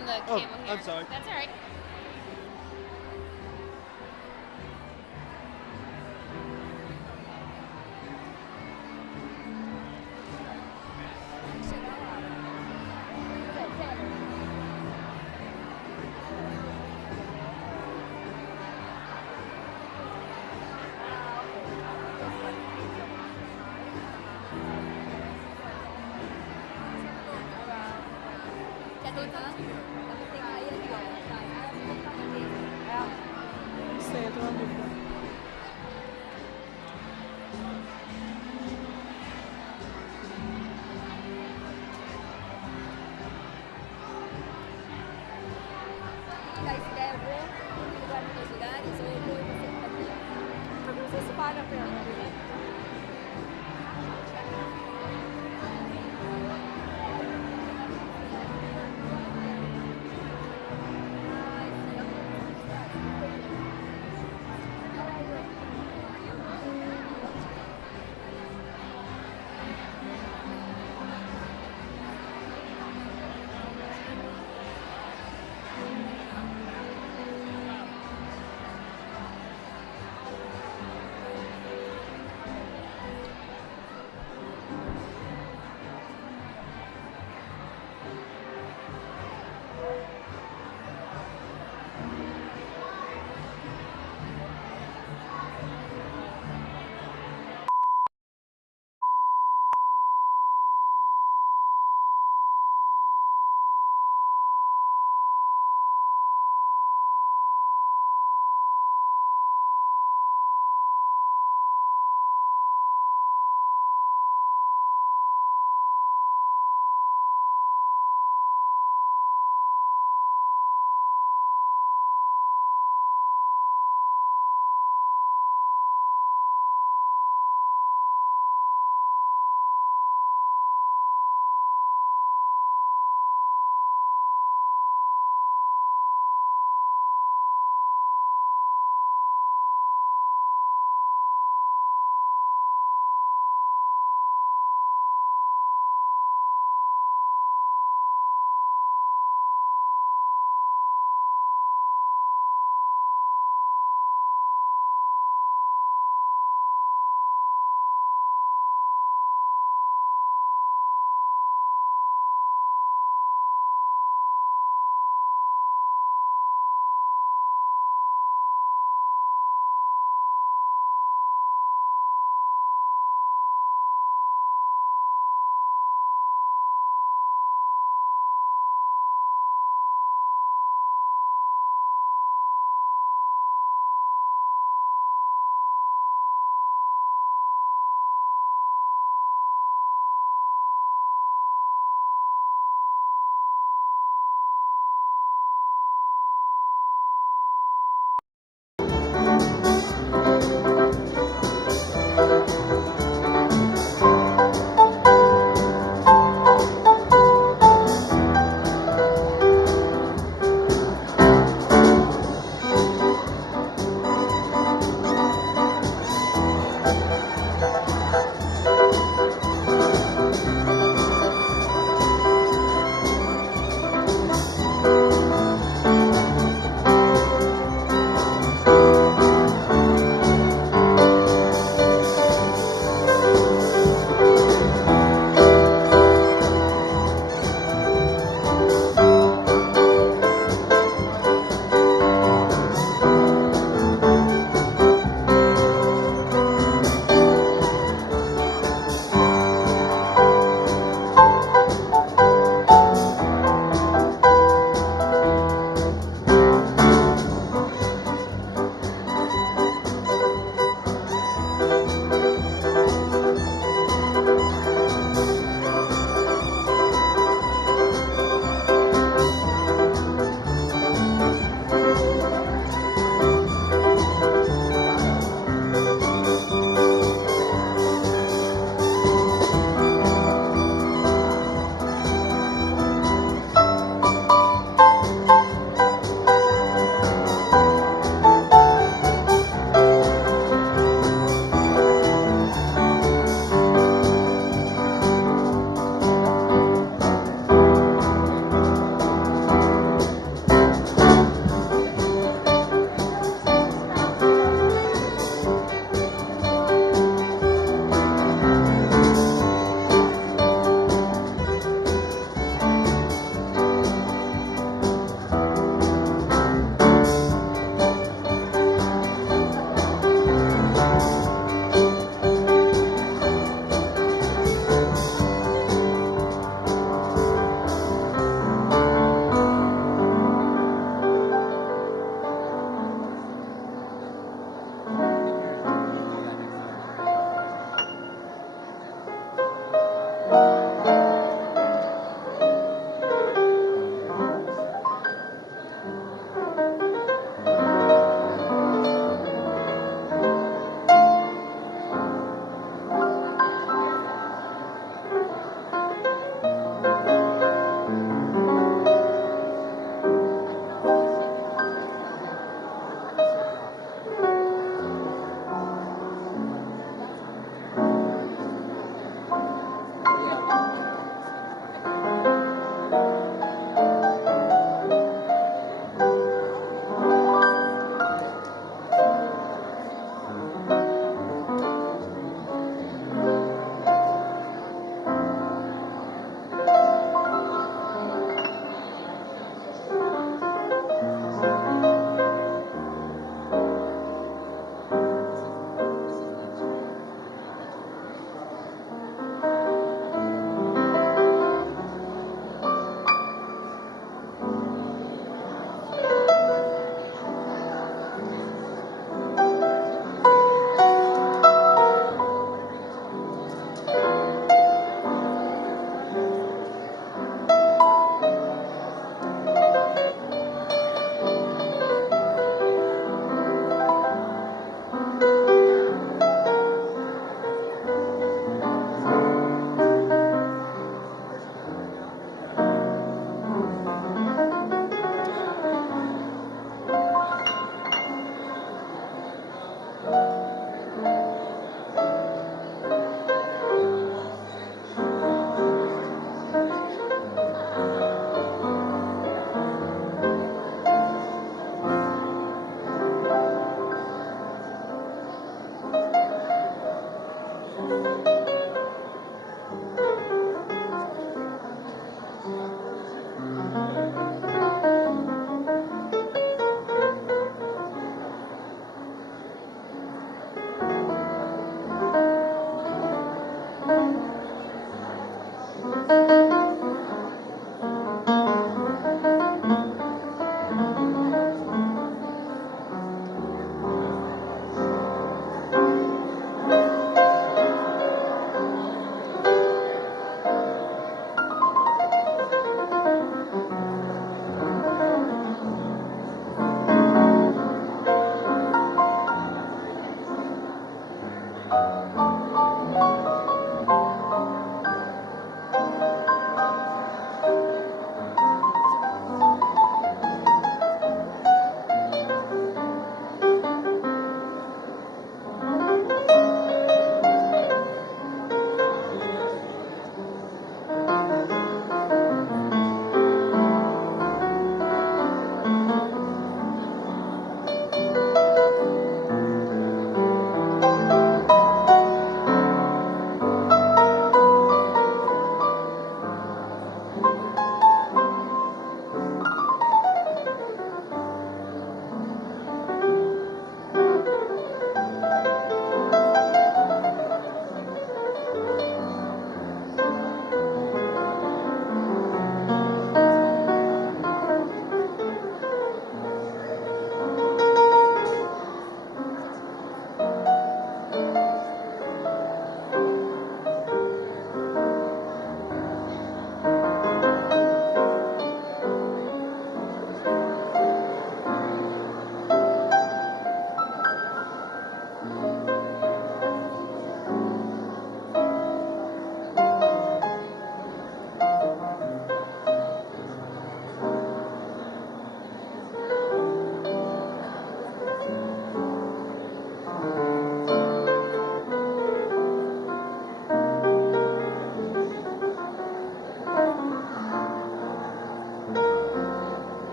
On the cable here. I'm sorry. That's all right.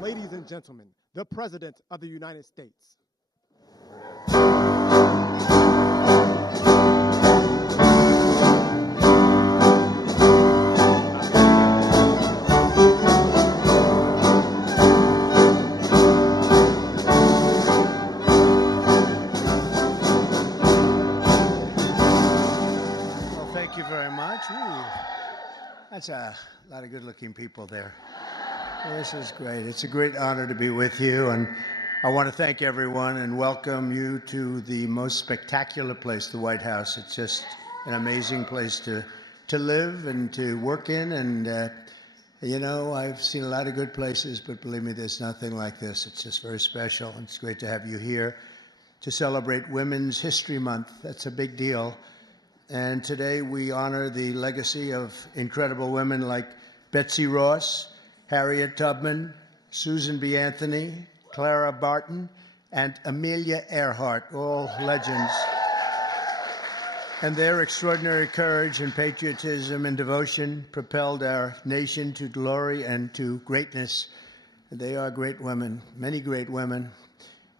Ladies and gentlemen, the President of the United States. Well, thank you very much. Ooh, that's a lot of good-looking people there. This is great. It's a great honor to be with you, and I want to thank everyone and welcome you to the most spectacular place, the White House. It's just an amazing place to live and to work in, and you know, I've seen a lot of good places, but believe me, there's nothing like this. It's just very special, and it's great to have you here to celebrate Women's History Month. That's a big deal. And today we honor the legacy of incredible women like Betsy Ross, Harriet Tubman, Susan B. Anthony, Clara Barton, and Amelia Earhart, all legends. And their extraordinary courage and patriotism and devotion propelled our nation to glory and to greatness. They are great women, many great women.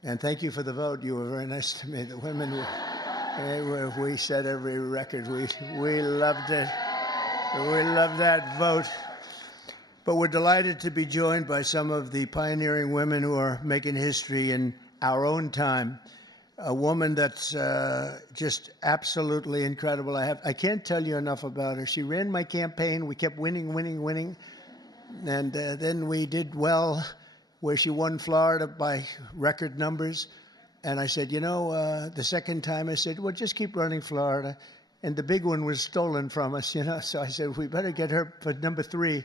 And thank you for the vote. You were very nice to me. The women were, we set every record. We loved it. We loved that vote. But we're delighted to be joined by some of the pioneering women who are making history in our own time. A woman that's just absolutely incredible. I can't tell you enough about her. She ran my campaign. We kept winning. And then we did well where she won Florida by record numbers. And I said, you know, the second time I said, well, just keep running Florida. And the big one was stolen from us, you know. So I said, we better get her for number 3.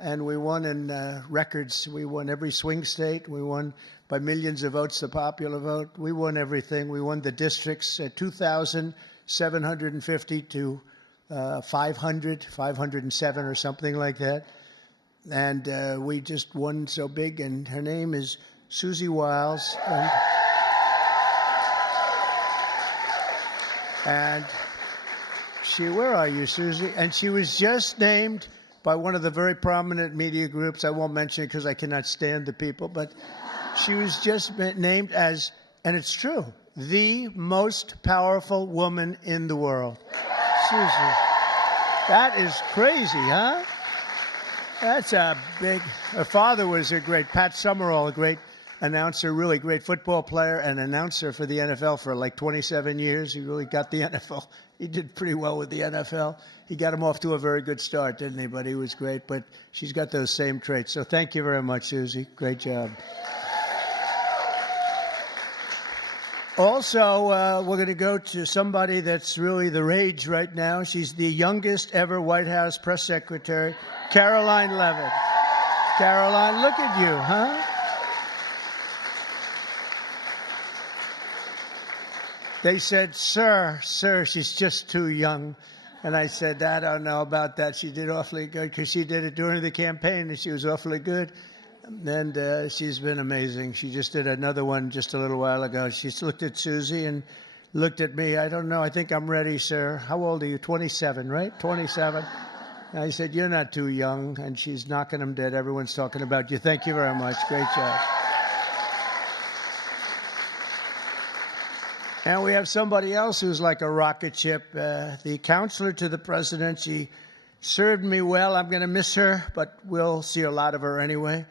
And we won in records. We won every swing state. We won by millions of votes, the popular vote. We won everything. We won the districts at 2,750 to 507 or something like that. And we just won so big. And her name is Susie Wiles. And she, where are you, Susie? And she was just named by one of the very prominent media groups. I won't mention it because I cannot stand the people, but she was just named as, and it's true, the most powerful woman in the world. Susie, that is crazy, huh? That's a big, her father was a great, Pat Summerall, a great announcer, really great football player and announcer for the NFL for like 27 years. He really got the NFL. He did pretty well with the NFL. He got him off to a very good start, didn't he? But he was great. But she's got those same traits. So thank you very much, Susie. Great job. Also, we're going to go to somebody that's really the rage right now. She's the youngest ever White House press secretary, Caroline Leavitt. Caroline, look at you, huh? They said, sir, she's just too young. And I said, I don't know about that. She did awfully good because she did it during the campaign and she was awfully good. And she's been amazing. She just did another one just a little while ago. She looked at Susie and looked at me. I don't know. I think I'm ready, sir. How old are you? 27, right? 27. And I said, you're not too young. And she's knocking them dead. Everyone's talking about you. Thank you very much. Great job. And we have somebody else who's like a rocket ship, the counselor to the president. She served me well. I'm going to miss her, but we'll see a lot of her anyway.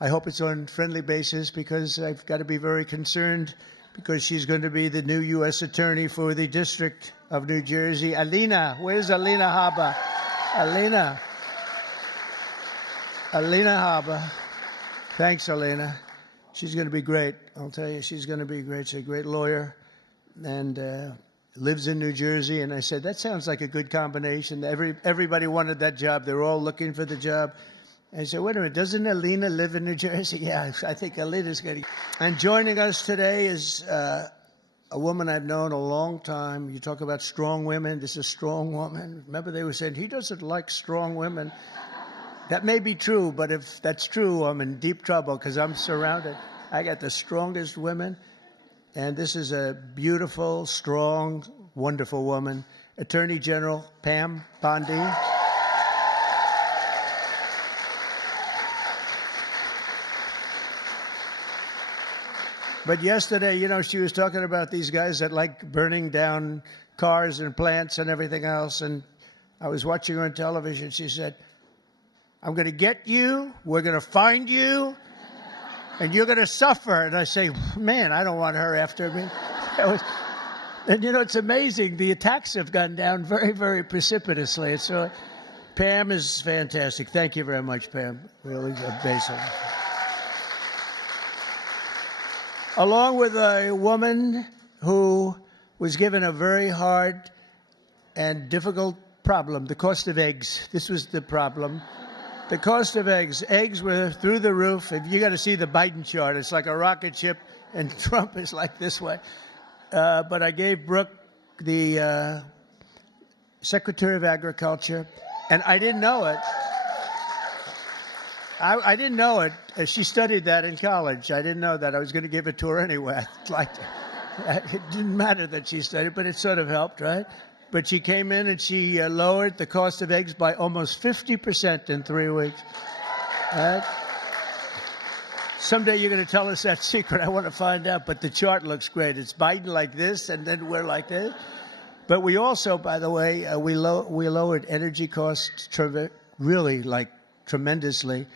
I hope it's on a friendly basis because I've got to be very concerned because she's going to be the new U.S. attorney for the District of New Jersey. Alina, where's Alina Habba? Alina Habba. Thanks, Alina. She's going to be great. I'll tell you, she's going to be great. She's a great lawyer. And lives in New Jersey. And I said, that sounds like a good combination. Everybody wanted that job. They were all looking for the job. I said, wait a minute, doesn't Alina live in New Jersey? Yeah, I think Alina's going to. And joining us today is a woman I've known a long time. You talk about strong women. This is a strong woman. Remember they were saying, he doesn't like strong women. That may be true, but if that's true, I'm in deep trouble because I'm surrounded. I got the strongest women. And this is a beautiful, strong, wonderful woman, Attorney General Pam Bondi. But yesterday, you know, she was talking about these guys that like burning down cars and plants and everything else. And I was watching her on television. She said, I'm going to get you. We're going to find you. And you're going to suffer. And I say, man, I don't want her after me. And, you know, it's amazing. The attacks have gone down very, very precipitously. So Pam is fantastic. Thank you very much, Pam. Really amazing. Along with a woman who was given a very hard and difficult problem, the cost of eggs. This was the problem. The cost of eggs. Eggs were through the roof. If you got to see the Biden chart, it's like a rocket ship, and Trump is like this way. But I gave Brooke the Secretary of Agriculture, and I didn't know it. I didn't know it. She studied that in college. I didn't know that. I was going to give it to her anyway. It didn't matter that she studied, but it sort of helped, right? But she came in and she lowered the cost of eggs by almost 50% in 3 weeks. Right? Someday you're going to tell us that secret. I want to find out. But the chart looks great. It's Biden like this, and then we're like this. But we also, by the way, we lowered energy costs really like tremendously.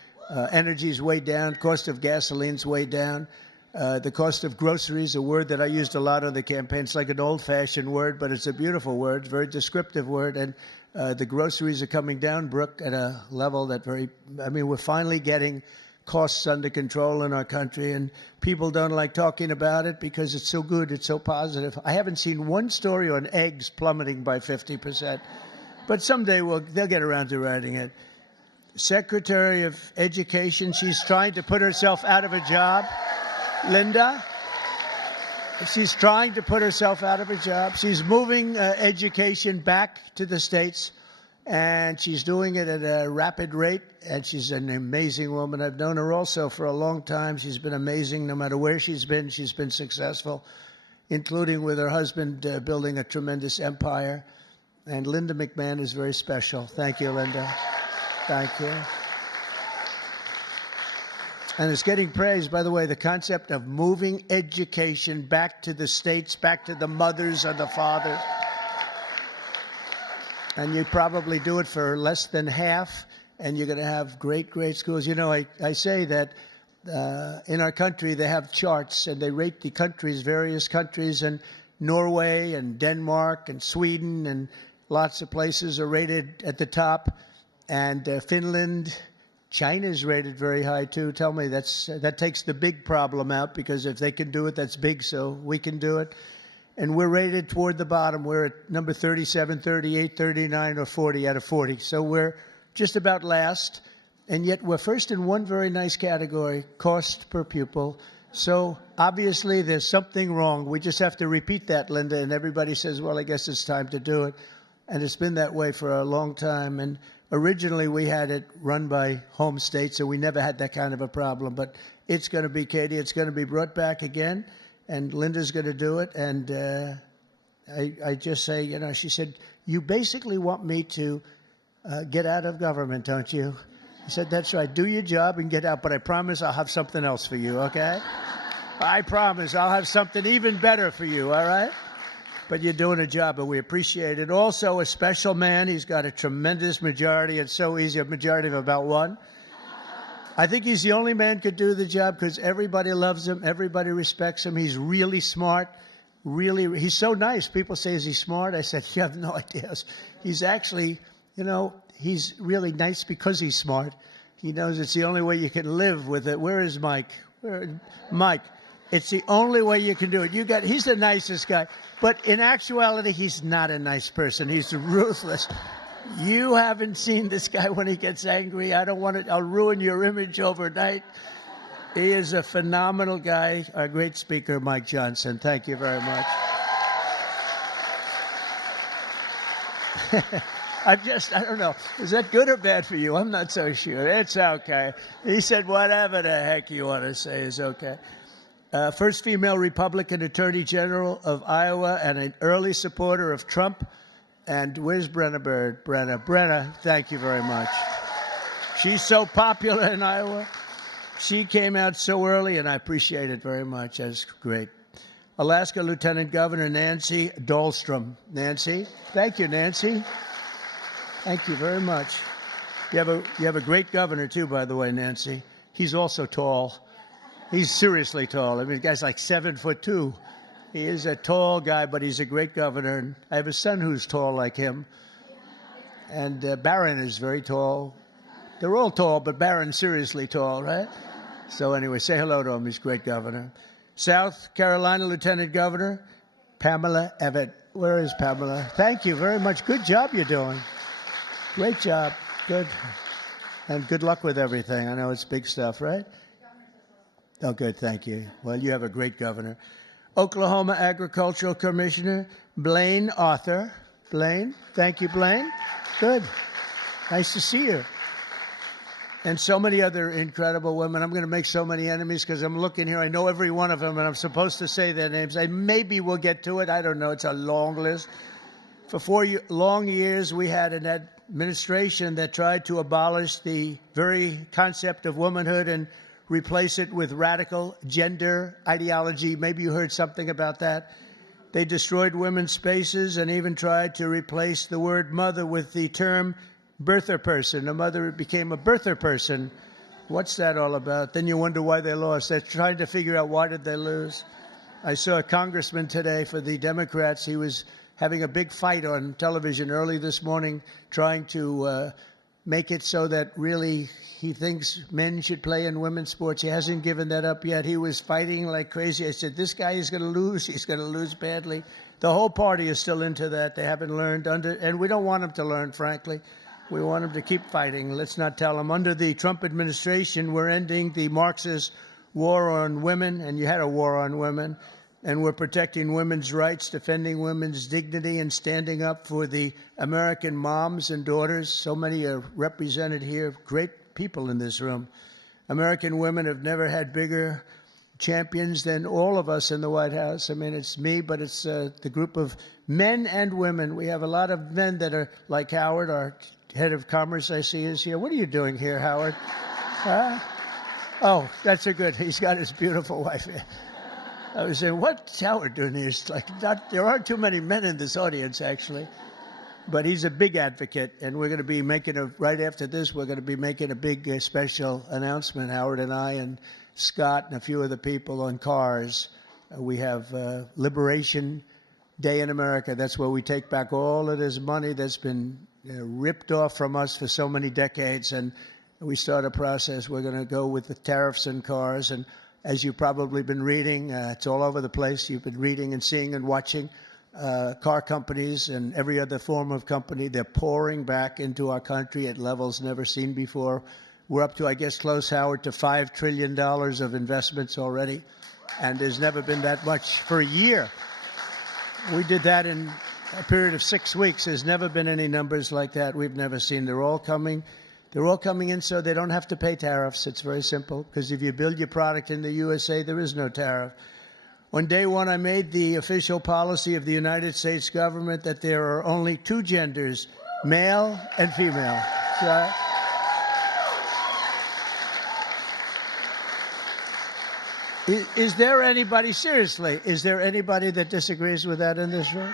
Energy's way down. Cost of gasoline's way down. The cost of groceries, a word that I used a lot on the campaign. It's like an old-fashioned word, but it's a beautiful word, very descriptive word. And the groceries are coming down, Brooke, at a level that we're finally getting costs under control in our country. And people don't like talking about it because it's so good, it's so positive. I haven't seen one story on eggs plummeting by 50%. But someday they'll get around to writing it. Secretary of Education, she's trying to put herself out of a job. Linda, she's trying to put herself out of a job. She's moving education back to the states, and she's doing it at a rapid rate, and she's an amazing woman. I've known her also for a long time. She's been amazing. No matter where she's been successful, including with her husband building a tremendous empire. And Linda McMahon is very special. Thank you, Linda. Thank you. And it's getting praised, by the way, the concept of moving education back to the states, back to the mothers and the fathers. And you probably do it for less than half, and you're going to have great, great schools. You know, I say that in our country they have charts, and they rate the countries, various countries, and Norway and Denmark and Sweden and lots of places are rated at the top. And Finland, China's rated very high, too. Tell me, that takes the big problem out, because if they can do it, that's big, so we can do it. And we're rated toward the bottom. We're at number 37, 38, 39, or 40 out of 40. So we're just about last. And yet we're first in one very nice category, cost per pupil. So obviously there's something wrong. We just have to repeat that, Linda. And everybody says, well, I guess it's time to do it. And it's been that way for a long time. And originally, we had it run by home state, so we never had that kind of a problem. But it's going to be, Katie, it's going to be brought back again, and Linda's going to do it. And I just say, you know, she said, you basically want me to get out of government, don't you? I said, that's right. Do your job and get out, but I promise I'll have something else for you, okay? I promise I'll have something even better for you, all right? But you're doing a job, and we appreciate it. Also, a special man. He's got a tremendous majority. It's so easy, a majority of about one. I think he's the only man could do the job because everybody loves him. Everybody respects him. He's really smart. He's so nice. People say, is he smart? I said, you have no idea. He's actually, you know, he's really nice because he's smart. He knows it's the only way you can live with it. Where is Mike? Mike. It's the only way you can do it. He's the nicest guy. But in actuality, he's not a nice person. He's ruthless. You haven't seen this guy when he gets angry. I'll ruin your image overnight. He is a phenomenal guy. Our great speaker, Mike Johnson. Thank you very much. I don't know. Is that good or bad for you? I'm not so sure. It's okay. He said whatever the heck you want to say is okay. First female Republican Attorney General of Iowa and an early supporter of Trump. And where's Brenna Bird? Brenna, thank you very much. She's so popular in Iowa. She came out so early, and I appreciate it very much. That's great. Alaska Lieutenant Governor Nancy Dahlstrom. Nancy, thank you, Nancy. Thank you very much. You have a great governor, too, by the way, Nancy. He's also tall. He's seriously tall. I mean, the guy's like 7'2". He is a tall guy, but he's a great governor. And I have a son who's tall like him. And Barron is very tall. They're all tall, but Barron's seriously tall, right? So anyway, say hello to him. He's a great governor. South Carolina Lieutenant Governor Pamela Evett. Where is Pamela? Thank you very much. Good job you're doing. Great job. Good. And good luck with everything. I know it's big stuff, right? Oh, good. Thank you. Well, you have a great governor. Oklahoma Agricultural Commissioner Blaine Arthur. Blaine, thank you, Blaine. Good. Nice to see you. And so many other incredible women. I'm going to make so many enemies because I'm looking here. I know every one of them, and I'm supposed to say their names. Maybe we'll get to it. I don't know. It's a long list. For 4 long years, we had an administration that tried to abolish the very concept of womanhood and replace it with radical gender ideology. Maybe you heard something about that. They destroyed women's spaces and even tried to replace the word mother with the term birther person. A mother became a birther person. What's that all about? Then you wonder why they lost. They're trying to figure out why did they lose. I saw a congressman today for the Democrats. He was having a big fight on television early this morning trying to make it so that really he thinks men should play in women's sports. He hasn't given that up yet. He was fighting like crazy. I said, this guy is going to lose. He's going to lose badly. The whole party is still into that. They haven't learned and we don't want them to learn, frankly. We want them to keep fighting. Let's not tell them. Under the Trump administration, we're ending the Marxist war on women, and you had a war on women, and we're protecting women's rights, defending women's dignity, and standing up for the American moms and daughters. So many are represented here, great people in this room. American women have never had bigger champions than all of us in the White House. I mean, it's me, but it's the group of men and women. We have a lot of men that are like Howard, our head of commerce, I see is here. What are you doing here, Howard? Oh, that's a good. He's got his beautiful wife here. I was saying, what's Howard doing here? It's like there aren't too many men in this audience, actually. But he's a big advocate, and we're going to be making right after this, we're going to be making a big special announcement, Howard and I and Scott and a few other people on cars. We have Liberation Day in America. That's where we take back all of this money that's been ripped off from us for so many decades, and we start a process. We're going to go with the tariffs on cars, and as you've probably been reading, it's all over the place. You've been reading and seeing and watching car companies and every other form of company. They're pouring back into our country at levels never seen before. We're up to, I guess, close, Howard, to $5 trillion of investments already, and there's never been that much for a year. We did that in a period of 6 weeks. There's never been any numbers like that. We've never seen. They're all coming. They're all coming in so they don't have to pay tariffs. It's very simple, because if you build your product in the USA, there is no tariff. On day one, I made the official policy of the United States government that there are only two genders, male and female. So, is there anybody, seriously, is there anybody that disagrees with that in this room?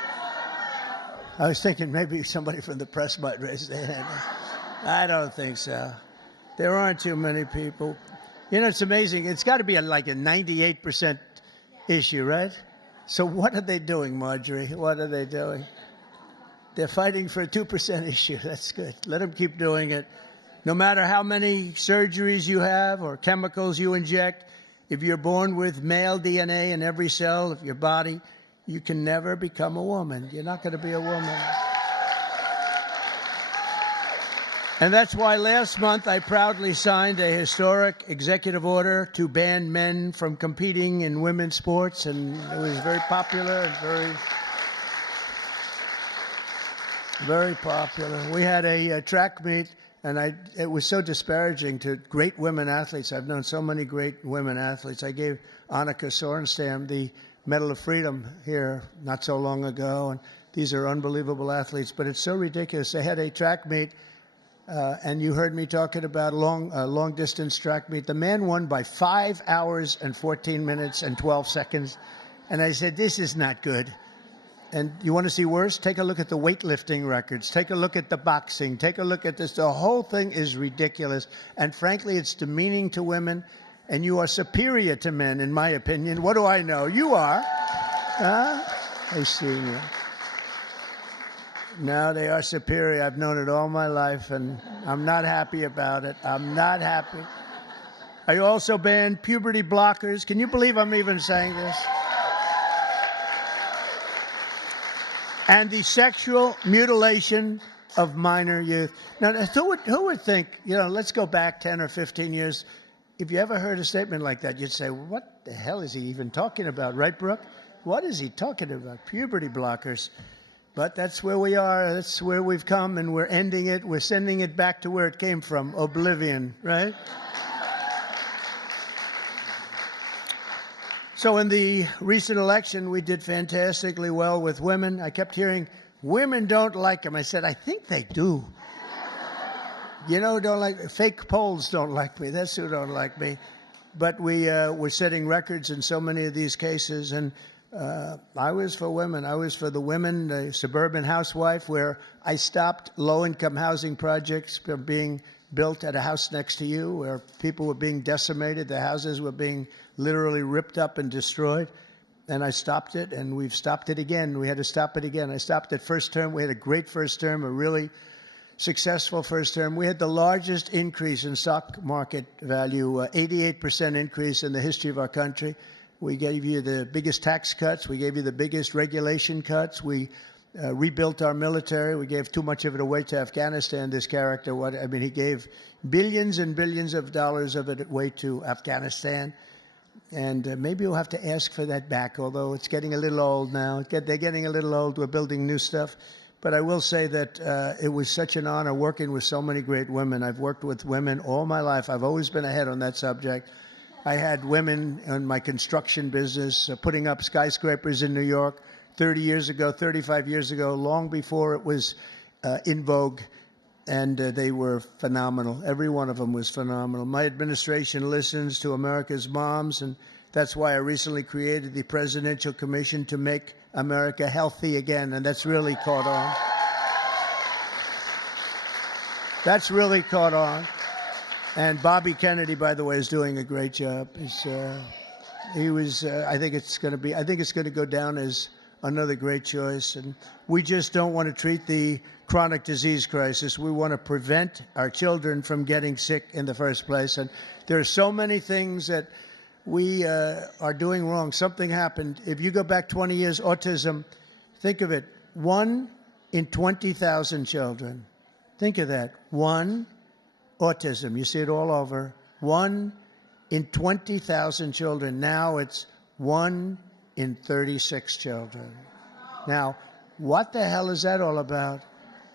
I was thinking maybe somebody from the press might raise their hand. I don't think so. There aren't too many people. You know, it's amazing. It's got to be like a 98% issue, right? So what are they doing, Marjorie? What are they doing? They're fighting for a 2% issue. That's good. Let them keep doing it. No matter how many surgeries you have or chemicals you inject, if you're born with male DNA in every cell of your body, you can never become a woman. You're not going to be a woman. And that's why last month I proudly signed a historic executive order to ban men from competing in women's sports, and it was very popular and very popular. We had a track meet And it was so disparaging to great women athletes. I've known so many great women athletes. I gave Annika Sorenstam the Medal of Freedom here not so long ago, and these are unbelievable athletes. But it's so ridiculous. They had a track meet, and you heard me talking about long-distance track meet. The man won by 5 hours and 14 minutes and 12 seconds. And I said, this is not good. And you want to see worse? Take a look at the weightlifting records. Take a look at the boxing. Take a look at this. The whole thing is ridiculous. And frankly, it's demeaning to women. And you are superior to men, in my opinion. What do I know? You are. I see you. No, they are superior. I've known it all my life, and I'm not happy about it. I'm not happy. I also banned puberty blockers. Can you believe I'm even saying this? And the sexual mutilation of minor youth. Now, who would think, let's go back 10 or 15 years. If you ever heard a statement like that, you'd say, well, what the hell is he even talking about, right, Brooke? What is he talking about? Puberty blockers. But that's where we are. That's where we've come, and we're ending it. We're sending it back to where it came from, oblivion, right? So in the recent election, we did fantastically well with women. I kept hearing, women don't like him. I said, I think they do. Don't like fake polls don't like me. That's who don't like me. But we're setting records in so many of these cases. And I was for women. I was for the women, the suburban housewife, where I stopped low-income housing projects from being built at a house next to you, where people were being decimated. The houses were being literally ripped up and destroyed. And I stopped it, and we've stopped it again. We had to stop it again. I stopped it first term. We had a great first term, a really successful first term. We had the largest increase in stock market value, 88% increase in the history of our country. We gave you the biggest tax cuts. We gave you the biggest regulation cuts. We rebuilt our military. We gave too much of it away to Afghanistan, this character. He gave billions and billions of dollars of it away to Afghanistan. And maybe we'll have to ask for that back, although it's getting a little old now. They're getting a little old. We're building new stuff. But I will say that it was such an honor working with so many great women. I've worked with women all my life. I've always been ahead on that subject. I had women in my construction business putting up skyscrapers in New York 30 years ago, 35 years ago, long before it was in vogue. And they were phenomenal. Every one of them was phenomenal. My administration listens to America's moms, and that's why I recently created the Presidential Commission to make America healthy again, and that's really caught on. That's really caught on. And Bobby Kennedy, by the way, is doing a great job. I think it's going to go down as another great choice. And we just don't want to treat the chronic disease crisis. We want to prevent our children from getting sick in the first place. And there are so many things that we are doing wrong. Something happened. If you go back 20 years, autism, think of it, 1 in 20,000 children. Think of that. Autism. You see it all over. 1 in 20,000 children. Now it's 1 in 36 children. Now, what the hell is that all about?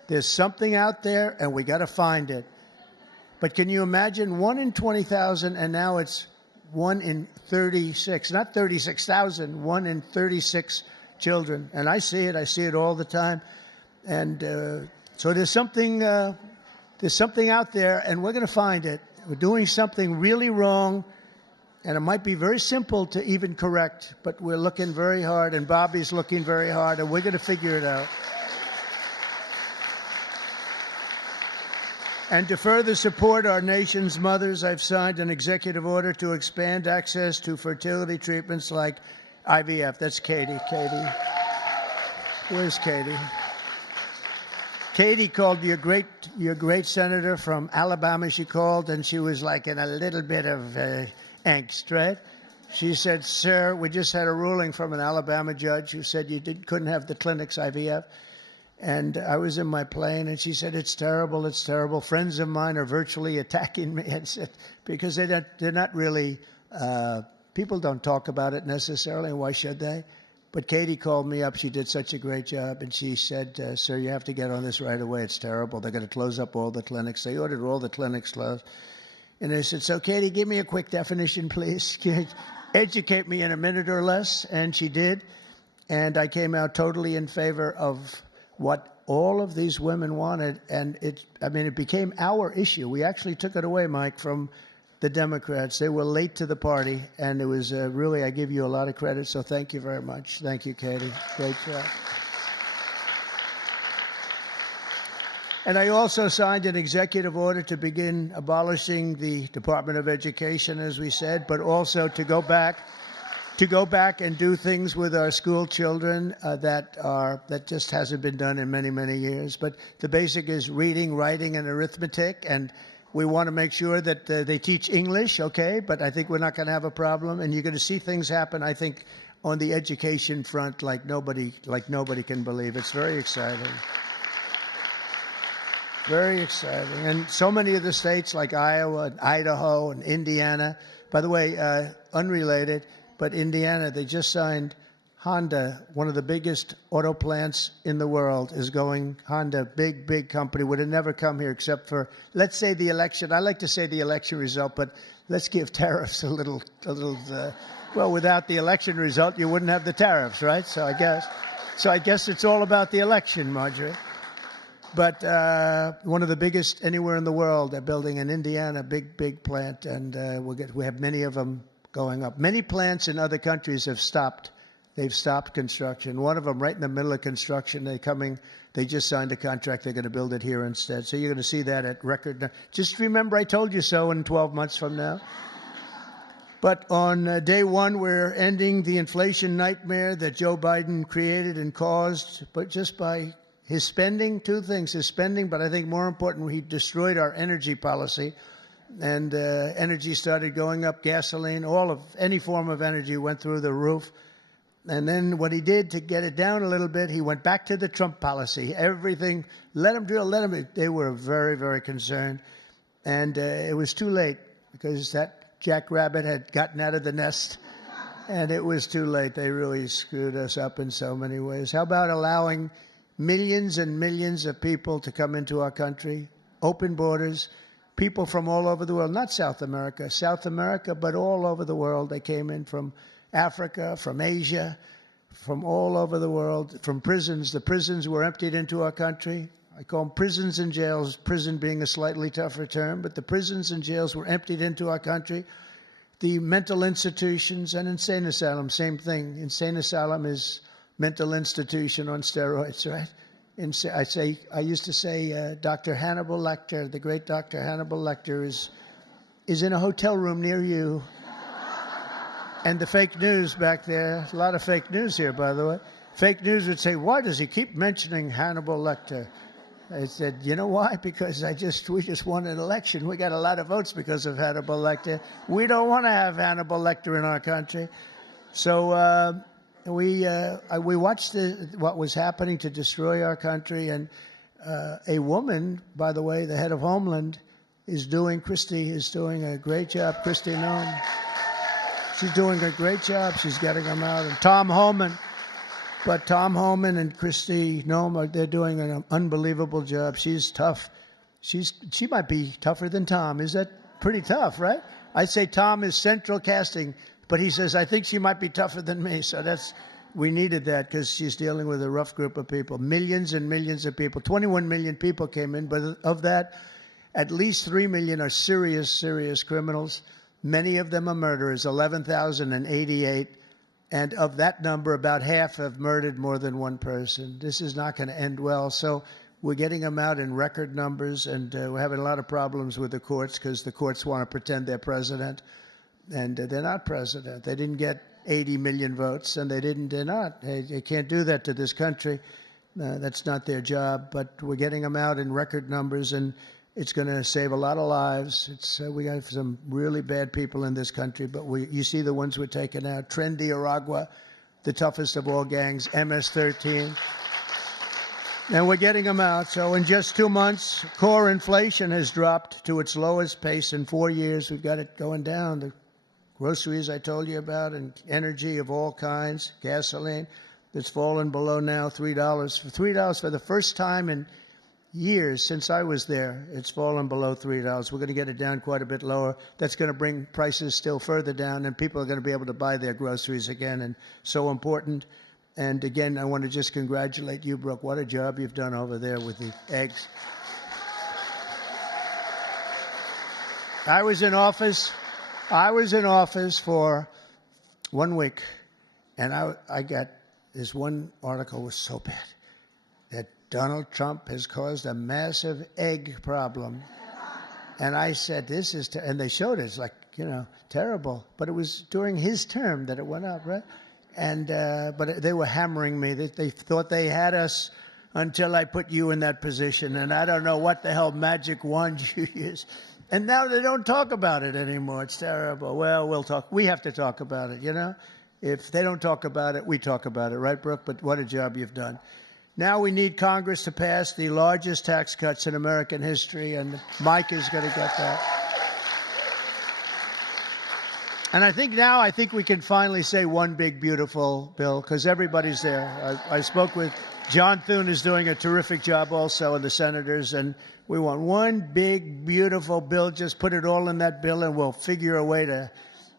There's something out there, and we got to find it. But can you imagine 1 in 20,000, and now it's 1 in 36, not 36,000, 1 in 36 children. And I see it all the time. And so there's something out there, and we're going to find it. We're doing something really wrong, and it might be very simple to even correct, but we're looking very hard, and Bobby's looking very hard, and we're going to figure it out. And to further support our nation's mothers, I've signed an executive order to expand access to fertility treatments like IVF. That's Katie. Where's Katie? Katie called your great senator from Alabama. She called, and she was like in a little bit of angst, right? She said, sir, we just had a ruling from an Alabama judge who said you couldn't have the clinics IVF. And I was in my plane, and she said, it's terrible, it's terrible. Friends of mine are virtually attacking me. And said, because they're not really, people don't talk about it necessarily. Why should they? But Katie called me up. She did such a great job. And she said, sir, you have to get on this right away. It's terrible. They're going to close up all the clinics. They ordered all the clinics closed. And I said, so, Katie, give me a quick definition, please. Educate me in a minute or less. And she did. And I came out totally in favor of what all of these women wanted. And it became our issue. We actually took it away, Mike, from the Democrats. They were late to the party, and it was really, I give you a lot of credit, so thank you very much. Thank you, Katie. Great job. And I also signed an executive order to begin abolishing the Department of Education, as we said, but also to go back and do things with our school children that just hasn't been done in many, many years. But the basic is reading, writing, and arithmetic, and we want to make sure that they teach English, okay? But I think we're not going to have a problem. And you're going to see things happen, I think, on the education front like nobody can believe. It's very exciting. Very exciting. And so many of the states like Iowa and Idaho and Indiana, by the way, unrelated, but Indiana, they just signed Honda, one of the biggest auto plants in the world, is going. Honda, big company, would have never come here except for, let's say, the election. I like to say the election result, but let's give tariffs a little. Well, without the election result, you wouldn't have the tariffs, right? So I guess it's all about the election, Marjorie. But one of the biggest anywhere in the world. They're building in Indiana, big plant, and we have many of them going up. Many plants in other countries have stopped. They've stopped construction. One of them, right in the middle of construction, they just signed a contract. They're going to build it here instead. So you're going to see that at record. Just remember, I told you so in 12 months from now. But on day one, we're ending the inflation nightmare that Joe Biden created and caused, but just by his spending. Two things, his spending, but I think more important, he destroyed our energy policy. And energy started going up, gasoline, any form of energy went through the roof. And then what he did to get it down a little bit, he went back to the Trump policy. Everything, let him drill, let him. They were very, very concerned. And it was too late because that jackrabbit had gotten out of the nest. And it was too late. They really screwed us up in so many ways. How about allowing millions and millions of people to come into our country, open borders, people from all over the world, not South America, but all over the world. They came in from Africa, from Asia, from all over the world, from prisons. The prisons were emptied into our country. I call them prisons and jails, prison being a slightly tougher term, but the prisons and jails were emptied into our country. The mental institutions and insane asylum, same thing. Insane asylum is mental institution on steroids, right? I used to say Dr. Hannibal Lecter, the great Dr. Hannibal Lecter, is in a hotel room near you. And the fake news back there, a lot of fake news here, by the way. Fake news would say, why does he keep mentioning Hannibal Lecter? I said, you know why? Because we just won an election. We got a lot of votes because of Hannibal Lecter. We don't want to have Hannibal Lecter in our country. So we watched what was happening to destroy our country. And a woman, by the way, the head of Homeland, Christie is doing a great job. Kristi Noem. She's doing a great job. She's getting them out. And Tom Homan and Kristi Noem, they're doing an unbelievable job. She's tough. She might be tougher than Tom. Is that pretty tough, right? I'd say Tom is central casting, but he says, I think she might be tougher than me. So we needed that because she's dealing with a rough group of people. Millions and millions of people. 21 million people came in, but of that, at least 3 million are serious criminals. Many of them are murderers, 11,088. And of that number, about half have murdered more than one person. This is not going to end well. So we're getting them out in record numbers, and we're having a lot of problems with the courts because the courts want to pretend they're president. And they're not president. They didn't get 80 million votes, and they're not. They can't do that to this country. That's not their job. But we're getting them out in record numbers, and it's going to save a lot of lives. We got some really bad people in this country, but you see the ones we're taking out. Trendy Aragua, the toughest of all gangs, MS-13. And we're getting them out. So in just 2 months, core inflation has dropped to its lowest pace in 4 years. We've got it going down. The groceries I told you about, and energy of all kinds, gasoline that's fallen below now $3. $3 for the first time in years since I was there. It's fallen below $3. We're going to get it down quite a bit lower. That's going to bring prices still further down, and people are going to be able to buy their groceries again, and so important. And again, I want to just congratulate you, Brooke. What a job you've done over there with the eggs. I was in office for 1 week, and I got this one article was so bad that Donald Trump has caused a massive egg problem. And I said, this is, and they showed it. It's like, terrible. But it was during his term that it went up, right? And but they were hammering me. They thought they had us until I put you in that position. And I don't know what the hell magic wand you use. And now they don't talk about it anymore. It's terrible. Well, we'll talk. We have to talk about it, If they don't talk about it, we talk about it. Right, Brooke? But what a job you've done. Now we need Congress to pass the largest tax cuts in American history, and Mike is going to get that. And I think we can finally say one big, beautiful bill, because everybody's there. I spoke with John Thune, is doing a terrific job also, and the senators, and we want one big, beautiful bill. Just put it all in that bill, and we'll figure a way to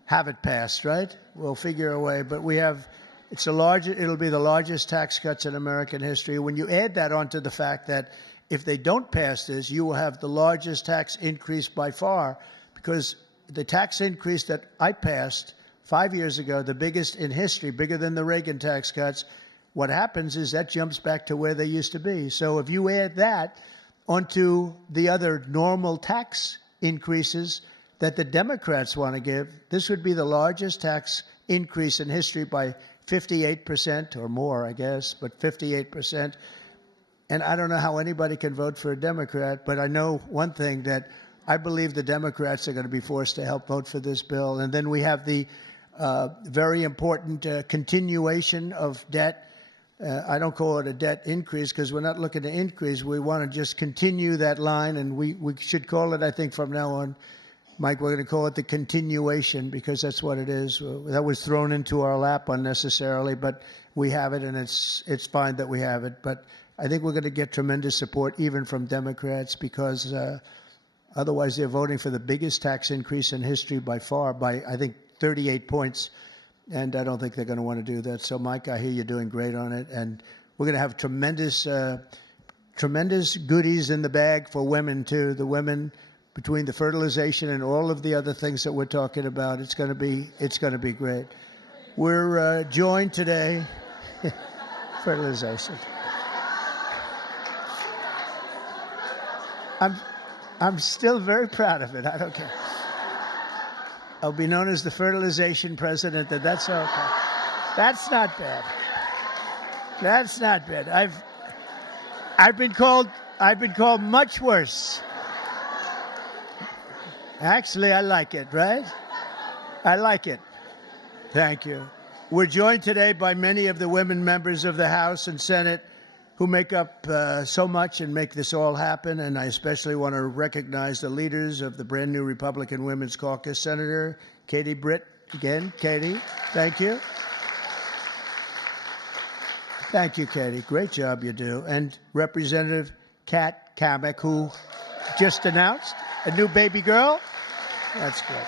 have it passed, right? We'll figure a way. But it'll be the largest tax cuts in American history. When you add that onto the fact that if they don't pass this, you will have the largest tax increase by far, because the tax increase that I passed 5 years ago, the biggest in history, bigger than the Reagan tax cuts, what happens is that jumps back to where they used to be. So if you add that onto the other normal tax increases that the Democrats want to give, this would be the largest tax increase in history by 58% or more, I guess, but 58%. And I don't know how anybody can vote for a Democrat, but I know one thing, that I believe the Democrats are going to be forced to help vote for this bill. And then we have the very important continuation of debt. I don't call it a debt increase, because we're not looking to increase. We want to just continue that line, and we should call it, I think, from now on, Mike, we're going to call it the continuation, because that's what it is. That was thrown into our lap unnecessarily, but we have it, and it's fine that we have it. But I think we're going to get tremendous support even from Democrats, because otherwise they're voting for the biggest tax increase in history by far, by, I think, 38 points. And I don't think they're going to want to do that. So, Mike, I hear you're doing great on it. And we're going to have tremendous goodies in the bag for women, too. The women, between the fertilization and all of the other things that we're talking about, it's going to be great. We're joined today, fertilization. I'm still very proud of it. I don't care. I'll be known as the fertilization president, and that's okay. That's not bad. That's not bad. I've been called much worse. Actually, I like it, right? I like it. Thank you. We're joined today by many of the women members of the House and Senate who make up so much and make this all happen. And I especially want to recognize the leaders of the brand new Republican Women's Caucus. Senator Katie Britt, again, Katie, thank you. Thank you, Katie. Great job you do. And Representative Kat Kamek, who just announced a new baby girl. That's good.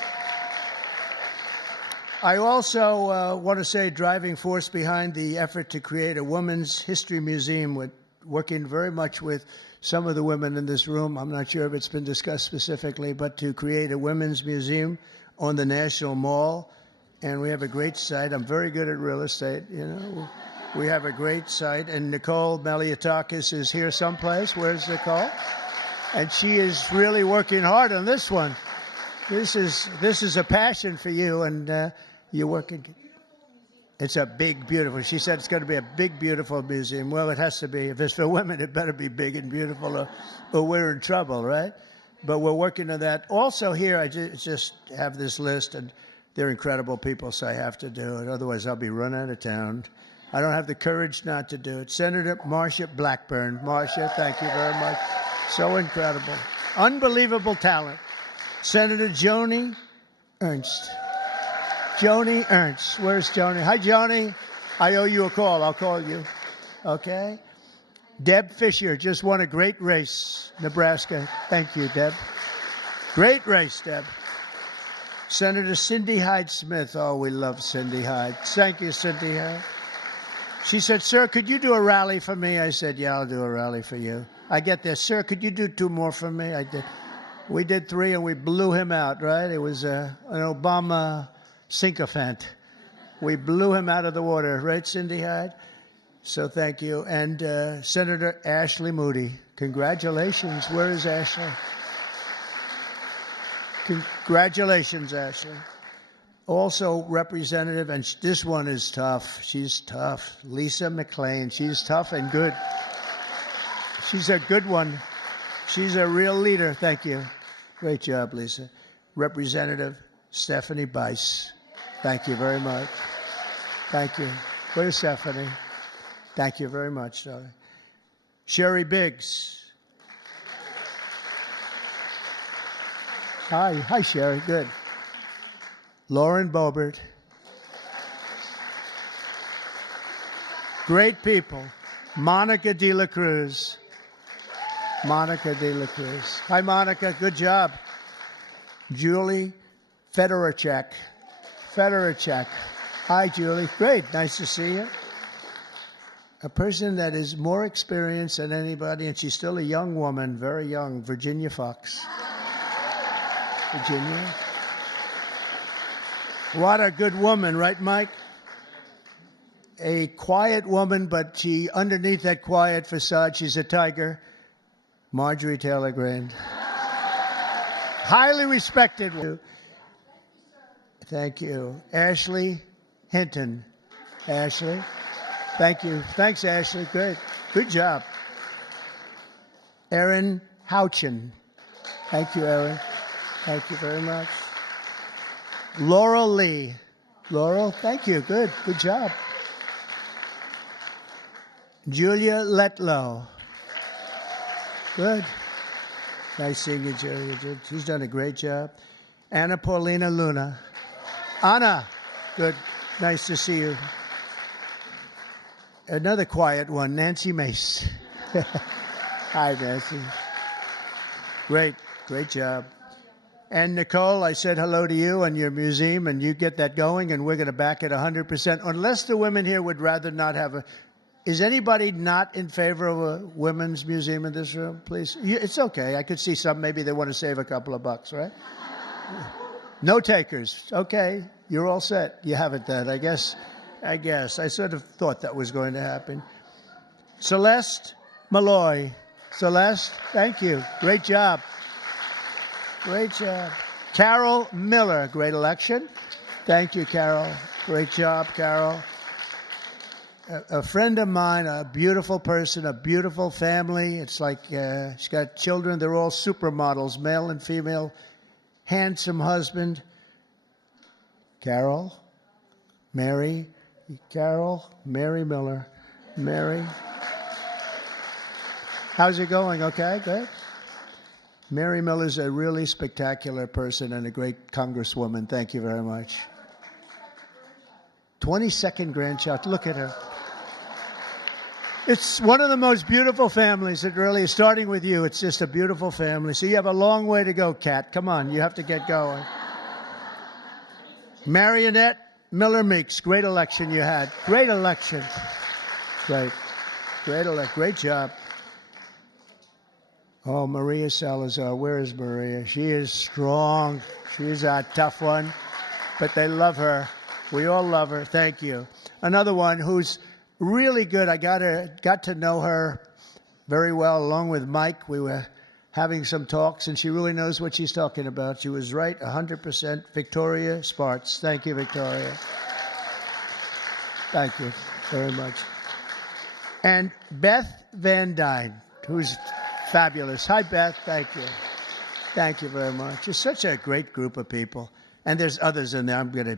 I also want to say driving force behind the effort to create a Women's History Museum, working very much with some of the women in this room. I'm not sure if it's been discussed specifically, but to create a women's museum on the National Mall. And we have a great site. I'm very good at real estate, We have a great site. And Nicole Maliotakis is here someplace. Where's Nicole? And she is really working hard on this one. This is a passion for you, and you're working. It's a big, beautiful. She said it's going to be a big, beautiful museum. Well, it has to be. If it's for women, it better be big and beautiful, or we're in trouble, right? But we're working on that. Also here, I just have this list, and they're incredible people, so I have to do it. Otherwise, I'll be run out of town. I don't have the courage not to do it. Senator Marsha Blackburn. Marsha, thank you very much. So incredible. Unbelievable talent. Senator Joni Ernst. Joni Ernst. Where's Joni? Hi, Joni. I owe you a call. I'll call you. Okay. Deb Fisher just won a great race, Nebraska. Thank you, Deb. Great race, Deb. Senator Cindy Hyde-Smith. Oh, we love Cindy Hyde. Thank you, Cindy Hyde. She said, sir, could you do a rally for me? I said, yeah, I'll do a rally for you. I get there. Sir, could you do 2 more for me? I did. We did 3, and we blew him out, right? It was an Obama sycophant. We blew him out of the water, right, Cindy Hyde? So thank you. And Senator Ashley Moody. Congratulations. Where is Ashley? Congratulations, Ashley. Also, Representative, and this one is tough. She's tough. Lisa McClain. She's tough and good. She's a good one. She's a real leader. Thank you. Great job, Lisa. Representative Stephanie Bice. Thank you very much. Thank you. Where's Stephanie? Thank you very much, darling. Sherry Biggs. Hi. Hi, Sherry. Good. Lauren Boebert. Great people. Monica De La Cruz. Monica De La Cruz. Hi, Monica. Good job. Julie Fedorchak. Fedorchak. Hi, Julie. Great. Nice to see you. A person that is more experienced than anybody, and she's still a young woman, very young, Virginia Fox. Virginia. What a good woman, right, Mike? A quiet woman, but she, underneath that quiet facade, she's a tiger. Marjorie Taylor Greene. Highly respected. Thank you. Ashley Hinton. Ashley. Thank you. Thanks, Ashley. Great. Good job. Erin Houchin. Thank you, Erin. Thank you very much. Laurel Lee. Laurel, thank you. Good. Good job. Julia Letlow. Good. Nice seeing you, Julia. She's done a great job. Anna Paulina Luna. Anna. Good. Nice to see you. Another quiet one, Nancy Mace. Hi, Nancy. Great. Great job. And Nicole, I said hello to you and your museum, and you get that going, and we're going to back it 100%. Unless the women here would rather not have a... Is anybody not in favor of a women's museum in this room, please? It's okay. I could see some. Maybe they want to save a couple of bucks, right? No takers. Okay. You're all set. You have it then, I guess. I sort of thought that was going to happen. Celeste Malloy. Celeste, thank you. Great job. Great job. Carol Miller, great election. Thank you, Carol. Great job, Carol. A friend of mine, a beautiful person, a beautiful family. It's like she's got children. They're all supermodels, male and female. Handsome husband. Carol. Mary. Carol. Mary Miller. Mary. How's it going? Okay, good. Mary Miller's a really spectacular person and a great congresswoman. Thank you very much. 22nd grandchild. Look at her. It's one of the most beautiful families. It really is. Starting with you, it's just a beautiful family. So you have a long way to go, Kat. Come on, you have to get going. Marionette Miller Meeks. Great election you had. Great election. Great. Great job. Oh, Maria Salazar. Where is Maria? She is strong. She's a tough one. But they love her. We all love her. Thank you. Another one who's really good. I got to know her very well along with Mike. We were having some talks, and she really knows what she's talking about. She was right 100%. Victoria Spartz. Thank you, Victoria. Thank you very much. And Beth Van Dyne, who's fabulous. Hi, Beth. Thank you. Thank you very much. It's such a great group of people. And there's others in there. I'm going to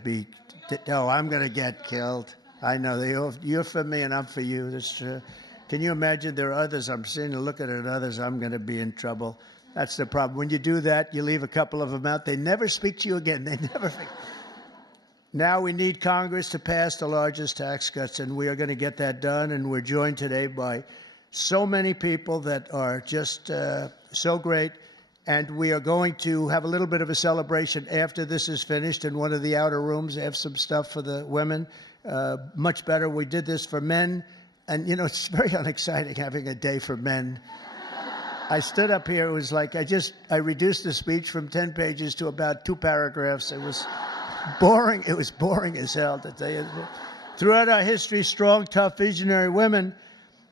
get killed. I know. You're for me and I'm for you. That's true. Can you imagine there are others? I'm sitting and looking at others. I'm going to be in trouble. That's the problem. When you do that, you leave a couple of them out. They never speak to you again. They never. Now we need Congress to pass the largest tax cuts, and we are going to get that done. And we're joined today by so many people that are just so great. And we are going to have a little bit of a celebration after this is finished in one of the outer rooms. They have some stuff for the women. Much better. We did this for men. And, you know, it's very unexciting having a day for men. I stood up here. It was like I reduced the speech from 10 pages to about 2 paragraphs. It was boring. It was boring as hell to tell you. Throughout our history, strong, tough, visionary women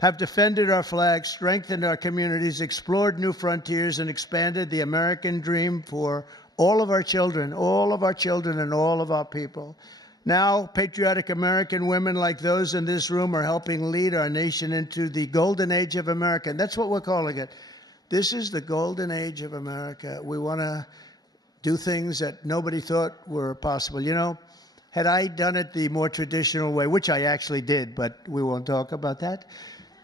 have defended our flag, strengthened our communities, explored new frontiers, and expanded the American dream for all of our children and all of our people. Now, patriotic American women like those in this room are helping lead our nation into the golden age of America. And that's what we're calling it. This is the golden age of America. We want to do things that nobody thought were possible. You know, had I done it the more traditional way, which I actually did, but we won't talk about that.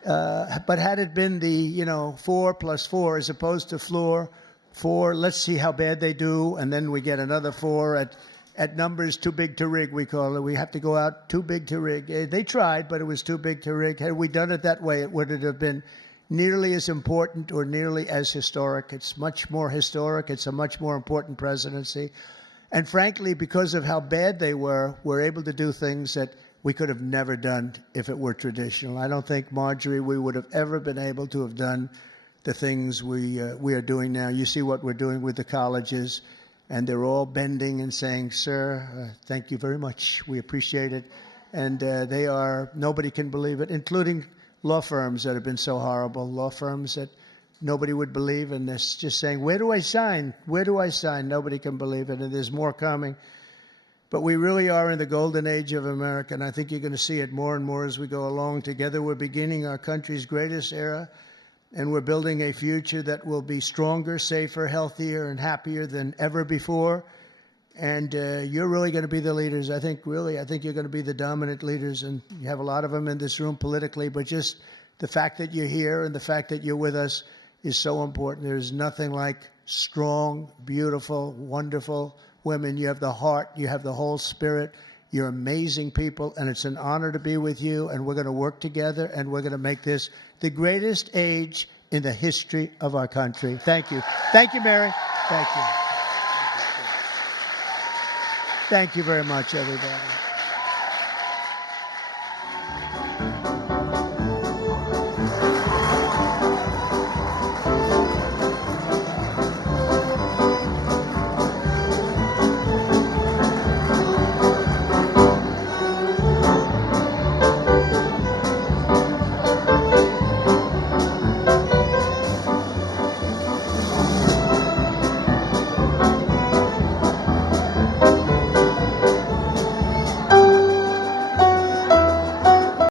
But had it been the, 4 + 4 as opposed to floor 4, let's see how bad they do, and then we get another 4 at numbers too big to rig, we call it. We have to go out too big to rig. They tried, but it was too big to rig. Had we done it that way, it would have been nearly as important or nearly as historic. It's much more historic. It's a much more important presidency. And frankly, because of how bad they were, we're able to do things that we could have never done if it were traditional. I don't think, Marjorie, we would have ever been able to have done the things we are doing now. You see what we're doing with the colleges, and they're all bending and saying, sir, thank you very much. We appreciate it. And nobody can believe it, including law firms that have been so horrible, law firms that nobody would believe, and they're just saying, where do I sign? Where do I sign? Nobody can believe it, and there's more coming. But we really are in the golden age of America, and I think you're going to see it more and more as we go along. Together, we're beginning our country's greatest era, and we're building a future that will be stronger, safer, healthier, and happier than ever before. And you're really going to be the leaders. I think you're going to be the dominant leaders, and you have a lot of them in this room politically, but just the fact that you're here and the fact that you're with us is so important. There's nothing like strong, beautiful, wonderful women. You have the heart. You have the whole spirit. You're amazing people, and it's an honor to be with you, and we're going to work together, and we're going to make this the greatest age in the history of our country. Thank you. Thank you, Mary. Thank you. Thank you very much, everybody.